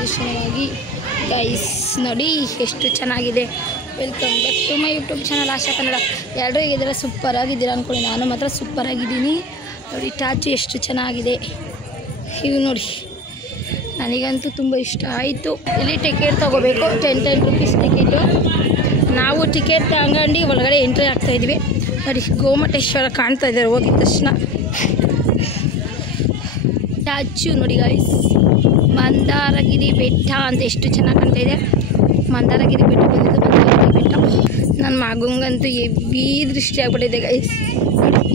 ಪ್ರದರ್ಶನವಾಗಿ guys ನೋಡಿ ಎಷ್ಟು ಚೆನ್ನಾಗಿದೆ. Welcome back to my YouTube channel Asha Kannada. ಎಲ್ಲರೂ ಹೇಗಿದ್ದೀರಾ? ಸೂಪರ್ ಆಗಿದ್ದೀರಾ ಅಂದ್ಕೊಳ್ಳಿ. ನಾನು ಮಾತ್ರ ಸೂಪರ್ ಆಗಿದ್ದೀನಿ ನೋಡಿ. ಟಾಚು ಎಷ್ಟು ಚೆನ್ನಾಗಿದೆ ಇವು ನೋಡಿ, ನನಗಂತೂ ತುಂಬ ಇಷ್ಟ ಆಯಿತು. ಇಲ್ಲಿ ಟಿಕೆಟ್ ತೊಗೋಬೇಕು, 10 ರೂಪೀಸ್ ಟಿಕೆಟು. ನಾವು ಟಿಕೆಟ್ ತಗೊಂಡು ಒಳಗಡೆ ಎಂಟ್ರಿ ಆಗ್ತಾಯಿದ್ವಿ ನೋಡಿ. ಗೋಮಟೇಶ್ವರ ಕಾಣ್ತಾ ಇದ್ದಾರೆ ಹೋಗಿದ ತಕ್ಷಣ. ಟಾಚು ನೋಡಿ ಗೈಸ್, ಮಂದಾರಗಿರಿ ಬೆಟ್ಟ ಅಂತ ಎಷ್ಟು ಚೆನ್ನಾಗಿ ಕಾಣ್ತಾ ಇದೆ. ಮಂದಾರಗಿರಿ ಬೆಟ್ಟ ಬಂದಿದ್ದು ಮಂದಾರಗಿರಿ ಬೆಟ್ಟ. ನನ್ನ ಮಗಂಗಂತೂ ಹೆವಿ ದೃಷ್ಟಿ ಆಗ್ಬಿಟ್ಟಿದೆ ಗೈಸ್.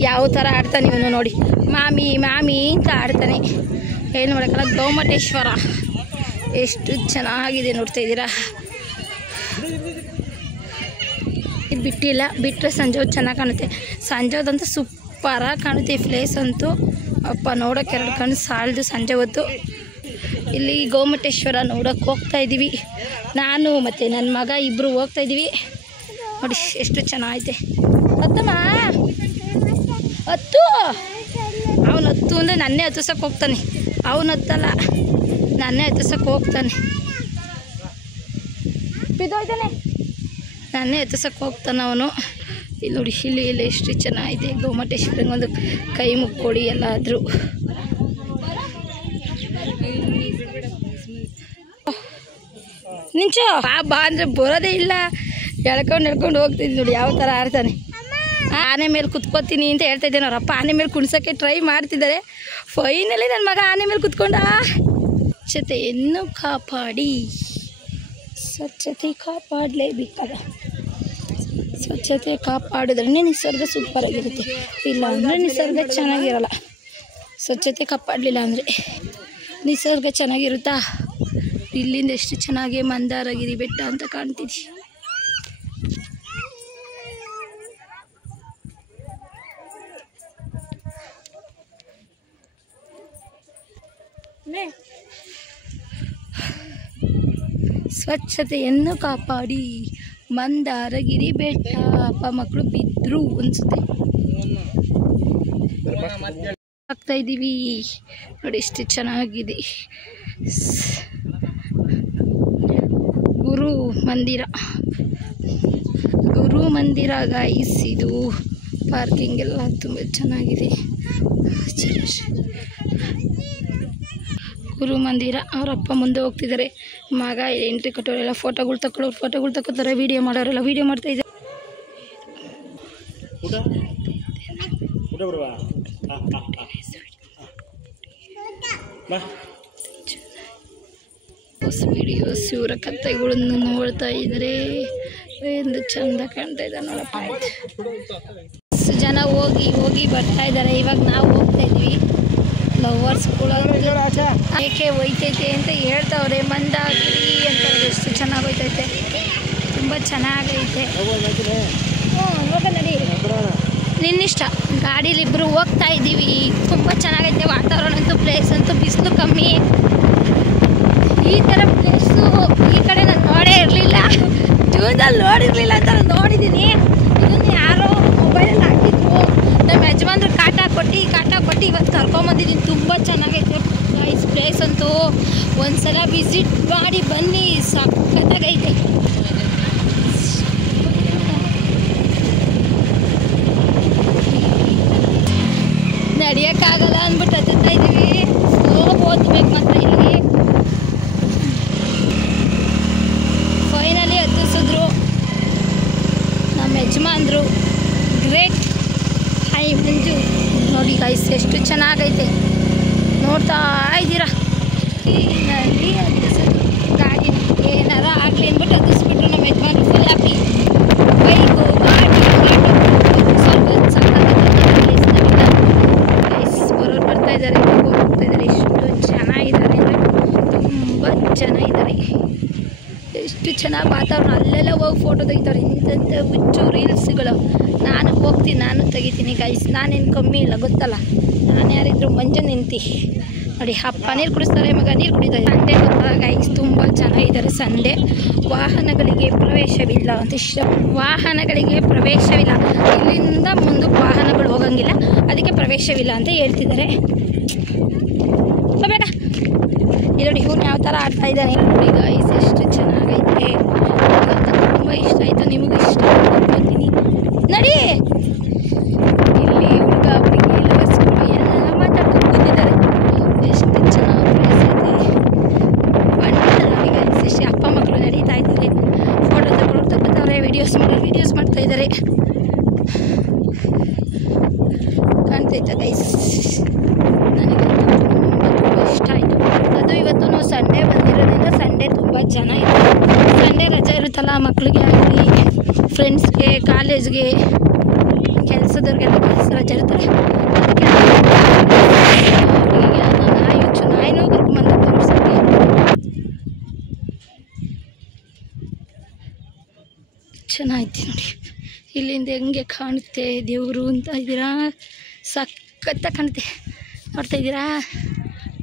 ಯಾವ ಥರ ಆಡ್ತಾನೆ ಇವನು ನೋಡಿ, ಮಾಮಿ ಮಾಮಿ ಅಂತ ಆಡ್ತಾನೆ. ಏನು ಮಾಡೋಕ್ಕಲ್ಲ. ಗೋಮಟೇಶ್ವರ ಎಷ್ಟು ಚೆನ್ನಾಗಿದೆ ನೋಡ್ತಾ ಇದ್ದೀರಾ. ಇದು ಬಿಟ್ಟಿಲ್ಲ, ಬಿಟ್ಟರೆ ಸಂಜೆ ಹೊತ್ತು ಚೆನ್ನಾಗಿ ಕಾಣುತ್ತೆ. ಸಂಜೆ ಹೊತ್ತಂತೂ ಸೂಪರಾಗಿ ಕಾಣುತ್ತೆ ಈ ಪ್ಲೇಸ್ ಅಂತೂ. ಅಪ್ಪ ನೋಡೋಕೆ 2 ಕಣ್ಣು ಸಾಲದು ಸಂಜೆ ಹೊತ್ತು. ಇಲ್ಲಿ ಗೋಮಟೇಶ್ವರ ನೋಡೋಕ್ಕೆ ಹೋಗ್ತಾ ಇದ್ದೀವಿ. ನಾನು ಮತ್ತು ನನ್ನ ಮಗ ಇಬ್ಬರು ಹೋಗ್ತಾ ಇದ್ದೀವಿ ನೋಡಿ. ಎಷ್ಟು ಚೆನ್ನಾಗೈತೆ. ಹತ್ತಮ್ಮ ಹತ್ತು. ಅವನು ಹತ್ತು ಅಂದರೆ ನನ್ನೇ ಹತ್ತಿಸೋಕೆ ಹೋಗ್ತಾನೆ. ಅವನು ಹತ್ತಲ್ಲ, ನನ್ನೇ ಹತ್ತಿಸೋಕೆ ಹೋಗ್ತಾನೆ. ಬಿದ್ದೋಯ್ತಾನೆ, ನನ್ನೇ ಹತ್ತಿಸೋಕೆ ಹೋಗ್ತಾನೆ ಅವನು. ಇಲ್ಲಿ ನೋಡಿ, ಇಲ್ಲಿ ಎಷ್ಟು ಚೆನ್ನಾಗಿದೆ. ಗೋಮಟೇಶ್ವರಂಗೊಂದು ಕೈ ಮುಕ್ಕೊಡಿ ಎಲ್ಲಾದರೂ. ನಿಂಚು ಬಾ ಅಂದರೆ ಬರೋದೇ ಇಲ್ಲ. ಎಳ್ಕೊಂಡು ಹೋಗ್ತಿದ್ವಿ ನೋಡಿ ಯಾವ ಥರ ಆಡ್ತಾನೆ. ಆನೆ ಮೇಲೆ ಕುತ್ಕೋತೀನಿ ಅಂತ ಹೇಳ್ತಾ ಇದ್ದೇನೆ. ಅವರಪ್ಪ ಆನೆ ಮೇಲೆ ಕುಣ್ಸೋಕ್ಕೆ ಟ್ರೈ ಮಾಡ್ತಿದ್ದಾರೆ. ಫೈನಲಿ ನನ್ನ ಮಗ ಆನೆ ಮೇಲೆ ಕುತ್ಕೊಂಡ. ಸ್ವಚ್ಛತೆಯನ್ನು ಕಾಪಾಡಿ, ಸ್ವಚ್ಛತೆ ಕಾಪಾಡಲೇಬೇಕಲ್ಲ. ಸ್ವಚ್ಛತೆ ಕಾಪಾಡಿದ್ರೆ ನಿಸರ್ಗ ಸೂಪರಾಗಿರುತ್ತೆ. ಇಲ್ಲ ಅಂದರೆ ನಿಸರ್ಗ ಚೆನ್ನಾಗಿರಲ್ಲ. ಸ್ವಚ್ಛತೆ ಕಾಪಾಡಲಿಲ್ಲ ಅಂದರೆ ನಿಸರ್ಗ ಚೆನ್ನಾಗಿರುತ್ತಾ? ಇಲ್ಲಿಂದ ಎಷ್ಟು ಚೆನ್ನಾಗಿ ಮಂದಾರಗಿರಿ ಬೆಟ್ಟ ಅಂತ ಕಾಣ್ತಿದ್ವಿ. ಸ್ವಚ್ಛತೆಯನ್ನು ಕಾಪಾಡಿ ಮಂದಾರಗಿರಿ ಬೆಟ್ಟ. ಅಪ್ಪ ಮಕ್ಕಳು ಬಿದ್ದರು ಅನಿಸುತ್ತೆ. ಆಗ್ತಾ ಇದ್ದೀವಿ ನೋಡಿ, ಎಷ್ಟು ಚೆನ್ನಾಗಿದೆ. ಗುರು ಮಂದಿರ ಗೈಸ್. ಇದು ಪಾರ್ಕಿಂಗ್ ಎಲ್ಲ ತುಂಬ ಚೆನ್ನಾಗಿದೆ. ಗುರು ಮಂದಿರ. ಅವರಪ್ಪ ಮುಂದೆ ಹೋಗ್ತಿದ್ದಾರೆ, ಮಗ ಎಂಟ್ರಿ ಕಟ್ಟೋರೆಲ್ಲ ಫೋಟೋಗಳು ತಕ್ಕೋತಾರೆ, ವೀಡಿಯೋ ಮಾಡೋರೆಲ್ಲ ವೀಡಿಯೋ ಮಾಡ್ತಾ ಇದ್ದಾರೆ. ವಿಡಿಯೋಸ್ ಇವರ ಕಥೆಗಳನ್ನು ನೋಡ್ತಾ ಇದ್ದಾರೆ. ಎಂದು ಚಂದ ಕಾಣ್ತಾ ಇದ್ದಾರೆ ನೋಡಪ್ಪ. ಜನ ಹೋಗಿ ಬರ್ತಾ ಇದ್ದಾರೆ. ಇವಾಗ ನಾವು ಹೋಗ್ತಾ ಇದ್ವಿ. ಲವರ್ಸ್ ಕೂಡ ಏಕೆ ಹೋಯ್ತೈತೆ ಅಂತ ಹೇಳ್ತವ್ರೆ. ಮಂದಾಗಿರಿ ಅಂತ ಎಷ್ಟು ಚೆನ್ನಾಗಿ ಹೋಯ್ತೈತೆ, ತುಂಬ ಚೆನ್ನಾಗೈತೆ. ಹೋಗ ನಡಿ, ನಿನ್ನಿಷ್ಟ. ಗಾಡೀಲಿಬ್ಬರು ಹೋಗ್ತಾ ಇದ್ದೀವಿ. ತುಂಬ ಚೆನ್ನಾಗೈತೆ ವಾತಾವರಣ ಅಂತೂ. ಪ್ಲೇಸ್ ಅಂತೂ ಬಿಸಿಲು ಕಮ್ಮಿ. ಈ ಥರ ಪ್ಲೇಸು ಈ ಕಡೆ ನಾನು ನೋಡೇ ಇರಲಿಲ್ಲ. ಜೂನಲ್ಲಿ ನೋಡಿರಲಿಲ್ಲ ಅಂತ ನಾನು ನೋಡಿದ್ದೀನಿ. ಇದನ್ನು ಯಾರೋ ಮೊಬೈಲಲ್ಲಿ ಹಾಕಿದ್ರು. ನಮ್ಮ ಯಜಮಾನ್ರು ಕಾಟ ಕೊಟ್ಟು ಇವತ್ತು ಕರ್ಕೊಂಬಂದಿದ್ದೀನಿ. ತುಂಬ ಚೆನ್ನಾಗೈತೆ ಗೈಸ್ ಪ್ಲೇಸ್ ಅಂತೂ. ಒಂದ್ಸಲ ವಿಸಿಟ್ ಮಾಡಿ ಬನ್ನಿ, ಸಖತ್ತಾಗೈತೆ. ನಡೆಯೋಕ್ಕಾಗಲ್ಲ ಅಂದ್ಬಿಟ್ಟು ಹತ್ತುತ್ತಾ ಇದ್ದೀವಿ. ಓದ್ಬೇಕು ಮಾತ್ರ. ಇಲ್ಲಿ ಫೈನಲಿ ಹತ್ತಿಸಿದ್ರು ನಮ್ಮ ಯಜಮಾನ್ರು. ಗ್ರೇಟ್. ಹೈ ಮಂಜು ನೋಡಿ ಗೈಸ್, ಎಷ್ಟು ಚೆನ್ನಾಗೈತೆ ನೋಡ್ತಾ ಇದ್ದೀರಾ. ನಲ್ಲಿ ಹತ್ತಿಸಿದ್ರು ಗಾಡಿ. ಏನಾರ ಆಗಲಿ ಅಂದ್ಬಿಟ್ಟು ಹತ್ತಿಸ್ಬಿಟ್ರು ನಮ್ಮ ಯಜಮಾನ್ರು. Full happy. ಬೈಕು ಗಾಡಿ ಬರೋರು ಬರ್ತಾ ಇದ್ದಾರೆ, ಹೋಗ್ತಾ ಇದ್ದಾರೆ. ಎಷ್ಟು ಚೆನ್ನಾಗಿದ್ದಾರೆ ಅಂದರೆ ತುಂಬ ಜನ ಇದ್ದಾರೆ. ಎಷ್ಟು ಚೆನ್ನಾಗಿ ವಾತಾವರಣ. ಅಲ್ಲೆಲ್ಲ ಹೋಗಿ ಫೋಟೋ ತೆಗಿತಾರೆ. ಇಂಥ ಹುಚ್ಚು ರೀಲ್ಸ್ಗಳು. ನಾನು ಹೋಗ್ತೀನಿ, ನಾನು ತೆಗಿತೀನಿ ಗೈಸ್. ನಾನೇನು ಕಮ್ಮಿ ಇಲ್ಲ ಗೊತ್ತಲ್ಲ. ನಾನು ಯಾರಿದ್ರು ಮಂಜು ನಿಂತಿ ನೋಡಿ. ಅಪ್ಪ ನೀರು ಕುಡಿಸ್ತಾರೆ, ಮಗ ನೀರು ಕುಡಿತಾರೆ. ಸಂಡೆ ಗೊತ್ತಾ ಗೈಸ್, ತುಂಬ ಚೆನ್ನಾಗಿದ್ದಾರೆ. ಸಂಡೆ ವಾಹನಗಳಿಗೆ ಪ್ರವೇಶವಿಲ್ಲ ಅಂತ ವಾಹನಗಳಿಗೆ ಪ್ರವೇಶವಿಲ್ಲ. ಇಲ್ಲಿಂದ ಮುಂದಕ್ಕೆ ವಾಹನಗಳು ಹೋಗಂಗಿಲ್ಲ, ಅದಕ್ಕೆ ಪ್ರವೇಶವಿಲ್ಲ ಅಂತ ಹೇಳ್ತಿದ್ದಾರೆ. ಬೇಡ ಇಲ್ಲಿ ಇವನು ಯಾವ ಥರ ಆಡ್ತಾ ಇದ್ದಾನೆ ನೋಡಿ ಗೈಸ್, ಎಷ್ಟು ಚೆನ್ನಾಗೈತೆ. ತುಂಬ ಇಷ್ಟ ಆಯಿತು, ನಿಮಗೂ ಇಷ್ಟ ಅನ್ಕೋತೀನಿ. ನಡಿ, ಇಲ್ಲಿ ಹುಡುಗ ಹುಡುಗಿ ಲವರ್ಸ್ಗಳು ಎಲ್ಲ ಮಾತಾಡ್ಕೊಂಡು ಕೂತಿದ್ದಾರೆ. ಎಷ್ಟು ಚೆನ್ನಾಗಿ ಪ್ಲೇಸ್ ಐತೆ. ಬಣ್ಣ ನೋಡಿ ಗೈಸ್, ಎಷ್ಟು ಅಪ್ಪ ಮಕ್ಕಳು ನಡೀತಾ ಇದ್ದಾರೆ, ಫೋಟೋ ತಗೊಳ್ತಾರೆ, ವೀಡಿಯೋಸ್ ಮಾಡ್ತಾ ಇದ್ದಾರೆ. ಕಾಣ್ತೈತೆ ಗೈಸ್, ನನಗಂತೂ ತುಂಬ ಇಷ್ಟ ಆಯಿತು. ಅದು ಇವತ್ತು ನಾವು ಸಂಡೇ ಬಂದಿರೋದ್ರಿಂದ ಸಂಡೇ ತುಂಬ ಜನ ಇದೆ. ಸಂಡೇ ರಜೆ ಇರುತ್ತಲ್ಲ ಮಕ್ಕಳಿಗೆ ಆಗಲಿ, ಫ್ರೆಂಡ್ಸ್ಗೆ, ಕಾಲೇಜ್ಗೆ, ಕೆಲಸದವ್ರಿಗೆಲ್ಲ ರಜೆ ಇರ್ತಾರೆ. ಅದಕ್ಕೆ ಅವರಿಗೆ ನಾಯಿನೂ ಕರ್ಕೊಂಬಂದು ತೋರಿಸೋಕ್ಕೆ. ಚೆನ್ನಾಯ್ತು ನೋಡಿ, ಇಲ್ಲಿಂದ ಹೆಂಗೆ ಕಾಣುತ್ತೆ ದೇವರು ಅಂತ ಇದ್ದೀರಾ, ಸಖತ್ತ ಕಾಣುತ್ತೆ. ನೋಡ್ತಾ ಇದ್ದೀರಾ,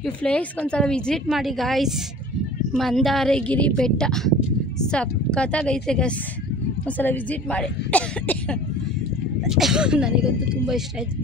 ಈ ಪ್ಲೇಸ್ಗೆ ಒಂದ್ಸಲ ವಿಸಿಟ್ ಮಾಡಿ ಗಾಯ್ಸ್. ಮಂದಾರಗಿರಿ ಬೆಟ್ಟ ಸಖತ್ತಾಗೈತೆ ಗೈಸ್, ಒಂದ್ಸಲ ವಿಸಿಟ್ ಮಾಡಿ. ನನಗಂತೂ ತುಂಬ ಇಷ್ಟ ಆಯಿತು.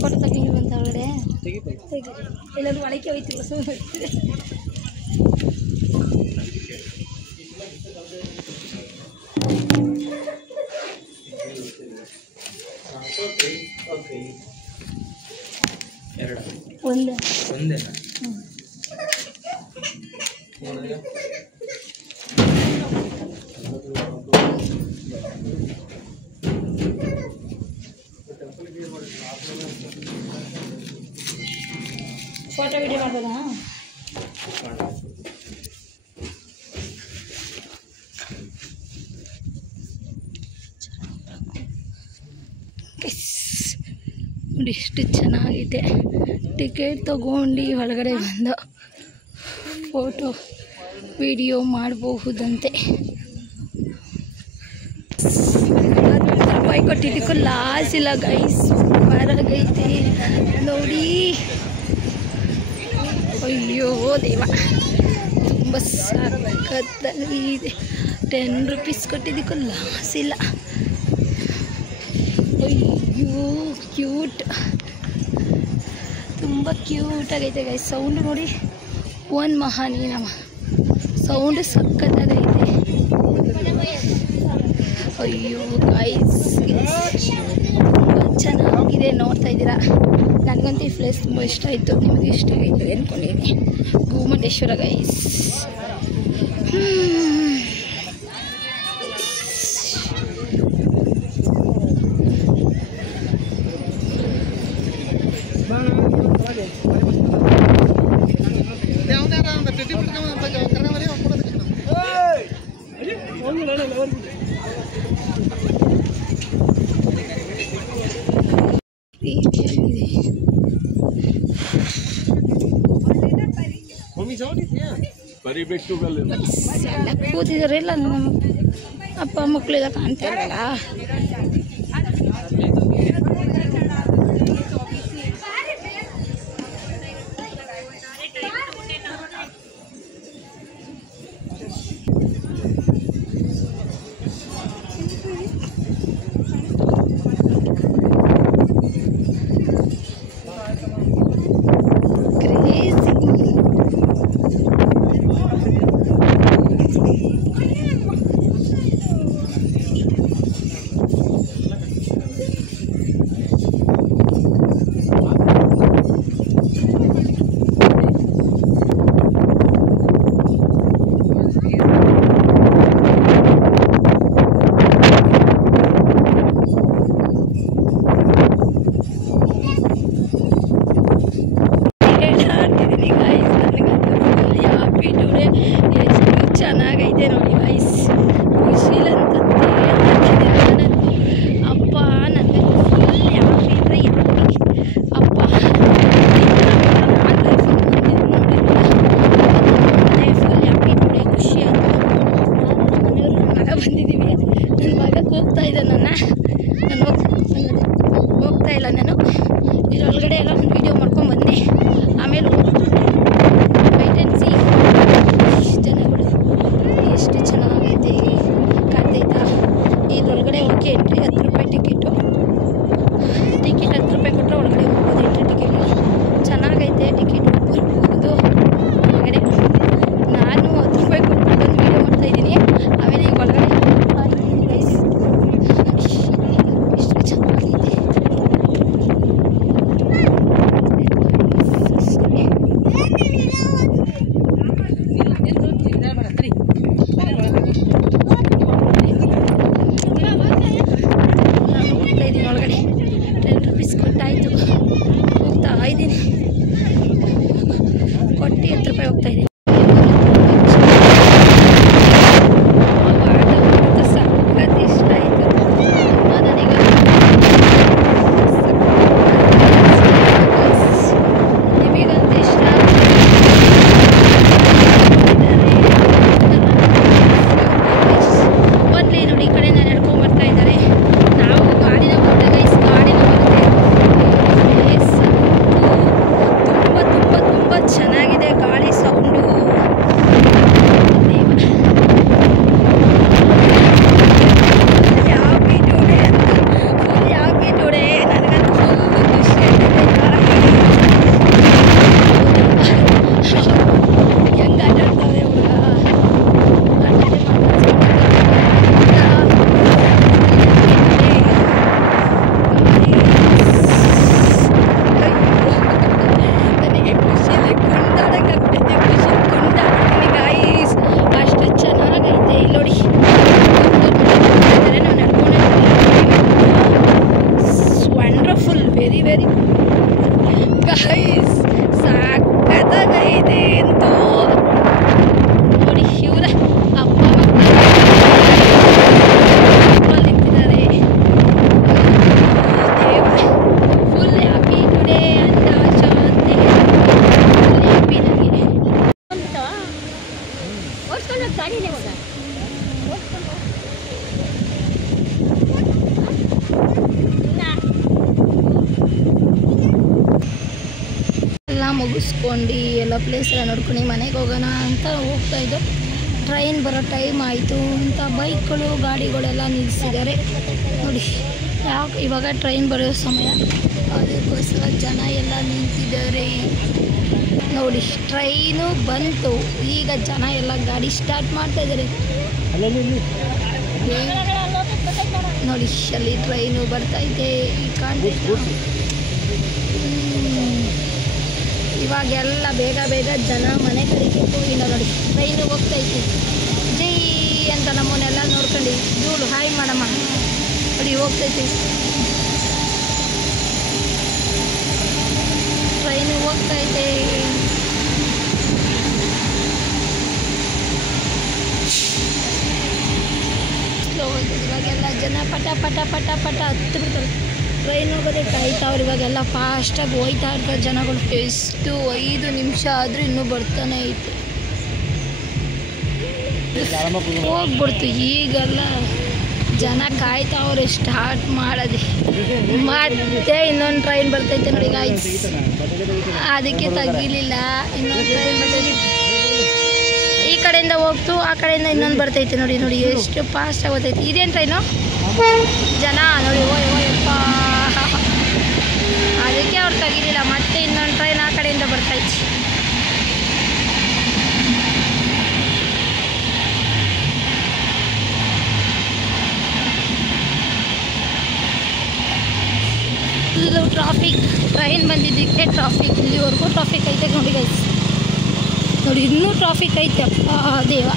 ಫೋಟೋ ತೆಗಿಯುವಂತ ಒಳಗಡೆ ಎಲ್ಲರೂ ಒಳಕ್ಕೆ ಹೋಯ್ತಿಲ್ಲ ಸುಮ್ಮನೆ. ಒಂದೇ ಫೋಟೋ ವಿಡಿಯೋ ಮಾಡ್ಬೋದಾ? ನೋಡಿ ಎಷ್ಟು ಚೆನ್ನಾಗಿದೆ. ಟಿಕೆಟ್ ತಗೊಂಡು ಒಳಗಡೆ ಬಂದು ಫೋಟೋ ವಿಡಿಯೋ ಮಾಡಬಹುದಂತೆ. 10 ರೂಪಾಯಿ ಕೊಟ್ಟಿದ್ದಕ್ಕೂ ಲಾಸ್ ಇಲ್ಲ ಗೈಸ್, ಸೂಪರಾಗೈತೆ ನೋಡಿ. ಅಯ್ಯೋ ದೇವ, ತುಂಬ ಸಖತ್ತಾಗಿದೆ. 10 ರೂಪೀಸ್ ಕೊಟ್ಟಿದ್ದಕ್ಕೂ ಲಾಸ್ ಇಲ್ಲ. ಅಯ್ಯೋ ಕ್ಯೂಟ್, ತುಂಬ ಕ್ಯೂಟಾಗೈತೆ ಗೈಸ್. ಸೌಂಡ್ ನೋಡಿ, ಒಂದು ಮಹಾನೀನಮ್ಮ ಸೌಂಡ್ ಸಖತ್ತಾಗೈತೆ. ಅಯ್ಯೋ ಗೈಸ್, ತುಂಬ ಚೆನ್ನಾಗಿದೆ. ನೋಡ್ತಾ ಇದ್ದೀರಾ, ನನಗಂತೂ ಈ ಪ್ಲೇಸ್ ತುಂಬ ಇಷ್ಟ ಆಯಿತು. ನಿಮಗೆ ಇಷ್ಟ ಆಯಿತು ಅಂದ್ಕೊಂಡಿದ್ದೀನಿ. ಗೋಮಟೇಶ್ವರ ಗೈಸ್. ಕೂತಿದಾರೆಲ್ಲ ನಮ್ಮ ಅಪ್ಪ ಮಕ್ಕಳೆಲ್ಲ ಕಾಣ್ತಾ ಇರಲ್ಲ. ಗೈಸ್ ಸಾಕತ್ತಾಗೈತೆ ಅಂತೂ ನೋಡಿ. ಇವರ ಅಪ್ಪ ಮಕ್ಕಳು ನಿಂತಿದ್ದಾರೆ. ಫುಲ್ ಹ್ಯಾಪಿ ಟುಡೇ ಅಂತ ಶಾಂತಿ. ಫುಲ್ ಹ್ಯಾಪಿ ನನಗೆ. ಓಡಿಸ್ಕೊಂಡು ಗಾಡಿನೇ ಹೋದ. ಎಲ್ಲ ಮುಗಿಸ್ಕೊಂಡು ಎಲ್ಲ ಪ್ಲೇಸ್ ಎಲ್ಲ ನೋಡ್ಕೊಂಡು ಮನೆಗೆ ಹೋಗೋಣ ಅಂತ ಹೋಗ್ತಾ ಇದ್ದೋ. ಟ್ರೈನ್ ಬರೋ ಟೈಮ್ ಆಯಿತು ಅಂತ ಬೈಕ್ಗಳು ಗಾಡಿಗಳೆಲ್ಲ ನಿಲ್ಲಿಸಿದ್ದಾರೆ ನೋಡಿ. ಇವಾಗ ಟ್ರೈನ್ ಬರೋ ಸಮಯ, ಅದಕ್ಕೋಸ್ಕರ ಜನ ಎಲ್ಲ ನಿಂತಿದ್ದಾರೆ ನೋಡಿ. ಟ್ರೈನು ಬಂತು, ಈಗ ಜನ ಎಲ್ಲ ಗಾಡಿ ಸ್ಟಾರ್ಟ್ ಮಾಡ್ತಾ ಇದ್ದಾರೆ ನೋಡಿ. ಅಲ್ಲಿ ಟ್ರೈನು ಬರ್ತೈತೆ ಇವಾಗೆಲ್ಲ ಬೇಗ ಬೇಗ ಜನ ಮನೆ ಕಡೆಗೆ ಹೋಗಿಲ್ಲ ನೋಡಿ. ಟ್ರೈನು ಹೋಗ್ತೈತಿ ಜೈ ಅಂತ ನಮ್ಮನ್ನೆಲ್ಲ ನೋಡ್ಕೊಂಡು ಧೂಳು ಹಾಯ್ ಮಾಡಮ್ಮ ನೋಡಿ. ಹೋಗ್ತೈತಿ ಟ್ರೈನು ಹೋಗ್ತೈತೆ. ಇವಾಗೆಲ್ಲ ಜನ ಪಟ ಪಟ ಪಟ ಪಟ ಹತ್ತು ಬಿಡ್ತಾರೆ. ಟ್ರೈನ್ ಹೋಗೋದೇ ಕಾಯ್ತಾವ್ರು. ಇವಾಗೆಲ್ಲ ಫಾಸ್ಟಾಗಿ ಹೋಯ್ತಾ ಇರ್ತಾರೆ ಜನಗಳು. ಎಷ್ಟು 5 ನಿಮಿಷ ಆದರೂ ಇನ್ನೂ ಬರ್ತಾನೆ ಐತೆ. ಹೋಗ್ಬಿಡ್ತು. ಈಗೆಲ್ಲ ಜನ ಕಾಯ್ತಾವ್ರೆ ಸ್ಟಾರ್ಟ್ ಮಾಡೋದು. ಮತ್ತೆ ಇನ್ನೊಂದು ಟ್ರೈನ್ ಬರ್ತೈತೆ ನೋಡಿ ಗಾಯ್ಸ್. ಅದಕ್ಕೆ ತೆಗಿಲಿಲ್ಲ. ಇನ್ನೊಂದು ಟ್ರೈನ್ ಬರ್ತೈತೆ, ಈ ಕಡೆಯಿಂದ ಹೋಗ್ತು, ಆ ಕಡೆಯಿಂದ ಇನ್ನೊಂದು ಬರ್ತೈತೆ ನೋಡಿ. ನೋಡಿ ಎಷ್ಟು ಫಾಸ್ಟಾಗಿ ಹೋಗ್ತೈತೆ. ಇದೇನು ಟ್ರೈನು ಜನ ನೋಡಿ. ಓಯಪ್ಪ, ಅದಕ್ಕೆ ಅವ್ರು ತೆಗಿಲಿಲ್ಲ. ಮತ್ತೆ ಇನ್ನೊಂದು ಟ್ರೈನ್ ಆ ಕಡೆಯಿಂದ ಬರ್ತೈತೆ. Full traffic. ಟ್ರೈನ್ ಬಂದಿದ್ದಕ್ಕೆ ಟ್ರಾಫಿಕ್. ಇಲ್ಲಿವರೆಗೂ ಟ್ರಾಫಿಕ್ ಐತೆ ನೋಡಿ ಗೈಸ್. ನೋಡಿ ಇನ್ನೂ ಟ್ರಾಫಿಕ್ ಐತೆ. ಅಪ್ಪ ದೇವ.